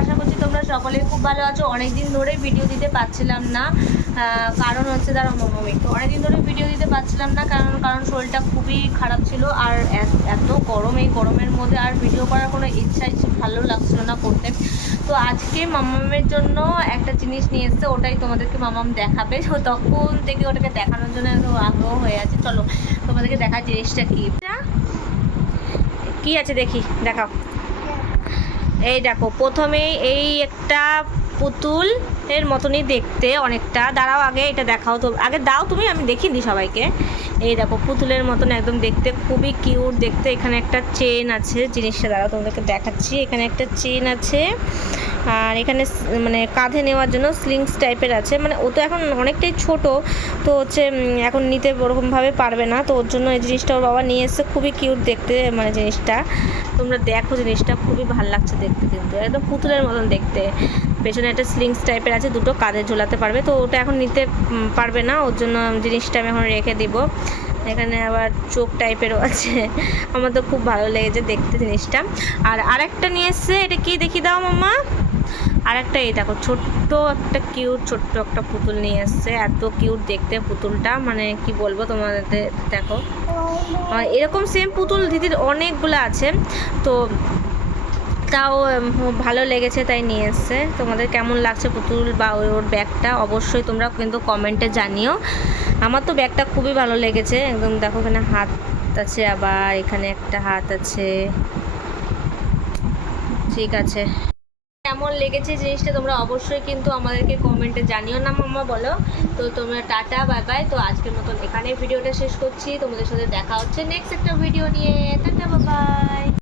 আশা করছি তোমরা সকলে খুব ভালো আছো। অনেকদিন ধরে ভিডিও দিতে পারছিলাম না, কারণ হচ্ছে তারা একটু অনেকদিন ধরে ভিডিও দিতে পারছিলাম না, কারণ শরীরটা খুবই খারাপ ছিল। আর এত গরম, এই গরমের মধ্যে আর ভিডিও করার কোনো ইচ্ছাই ভালো লাগছিল না করতে। তো আজকে মামামের জন্য একটা জিনিস নিয়ে এসছে, ওটাই তোমাদেরকে মামাম দেখাবে। তো তখন থেকে ওটাকে দেখানোর জন্য একদম আগ্রহ হয়ে আছে। চলো তোমাদেরকে দেখা জিনিসটা কি আছে দেখি, দেখাও। এই দেখো, প্রথমেই এই একটা পুতুল এর মতনই দেখতে অনেকটা। দাঁড়াও, আগে এটা দেখাও তো, আগে দাও তুমি, আমি দেখিয়ে দিই সবাইকে। এই দেখো, পুতুলের মতন একদম দেখতে, খুবই কিউট দেখতে। এখানে একটা চেন আছে, জিনিসটা দাঁড়াও তোমাদেরকে দেখাচ্ছি। এখানে একটা চেন আছে, আর এখানে মানে কাঁধে নেওয়ার জন্য স্লিংস টাইপের আছে। মানে ও তো এখন অনেকটাই ছোট, তো হচ্ছে এখন নিতে ওরকমভাবে পারবে না, তো ওর জন্য এই জিনিসটা ওর বাবা নিয়ে এসেছে। খুবই কিউট দেখতে মানে জিনিসটা, তোমরা দেখো জিনিসটা খুবই ভালো লাগছে দেখতে, কিন্তু একদম পুতুলের মতন দেখতে। পেছনে একটা স্লিংস টাইপের আছে, দুটো কাঁধে ঝোলাতে পারবে। তো ওটা এখন নিতে পারবে না, ওর জন্য জিনিসটা আমি এখন রেখে দিব। এখানে আবার চোখ টাইপেরও আছে। আমার তো খুব ভালো লেগেছে দেখতে জিনিসটা। আর আরেকটা নিয়ে এসছে, এটা কি দেখি দাও মামা। আর একটা এই দেখো, ছোট্ট একটা কিউট ছোট্ট একটা পুতুল নিয়ে এসছে। এত কিউট দেখতে পুতুলটা, মানে কি বলবো তোমাদের। দেখো, এরকম সেম পুতুল দিদির অনেকগুলো আছে, তো তাও ভালো লেগেছে তাই নিয়ে এসছে। তোমাদের কেমন লাগছে পুতুল বা ওর ব্যাগটা অবশ্যই তোমরা কিন্তু কমেন্টে জানিও। আমার তো ব্যাগটা খুবই ভালো লেগেছে একদম। দেখো, এখানে হাত আছে, আবার এখানে একটা হাত আছে। ঠিক আছে, কেমন লেগেছে জিনিসটা তোমরা অবশ্যই কিন্তু আমাদেরকে কমেন্টে জানিও না মামা, বলো। তো তোমরা টাটা, বাই বাই। তো আজকের মতন এখানে ভিডিওটা শেষ করছি। তোমাদের সাথে দেখা হচ্ছে নেক্সট একটা ভিডিও নিয়ে। Tata, bye bye.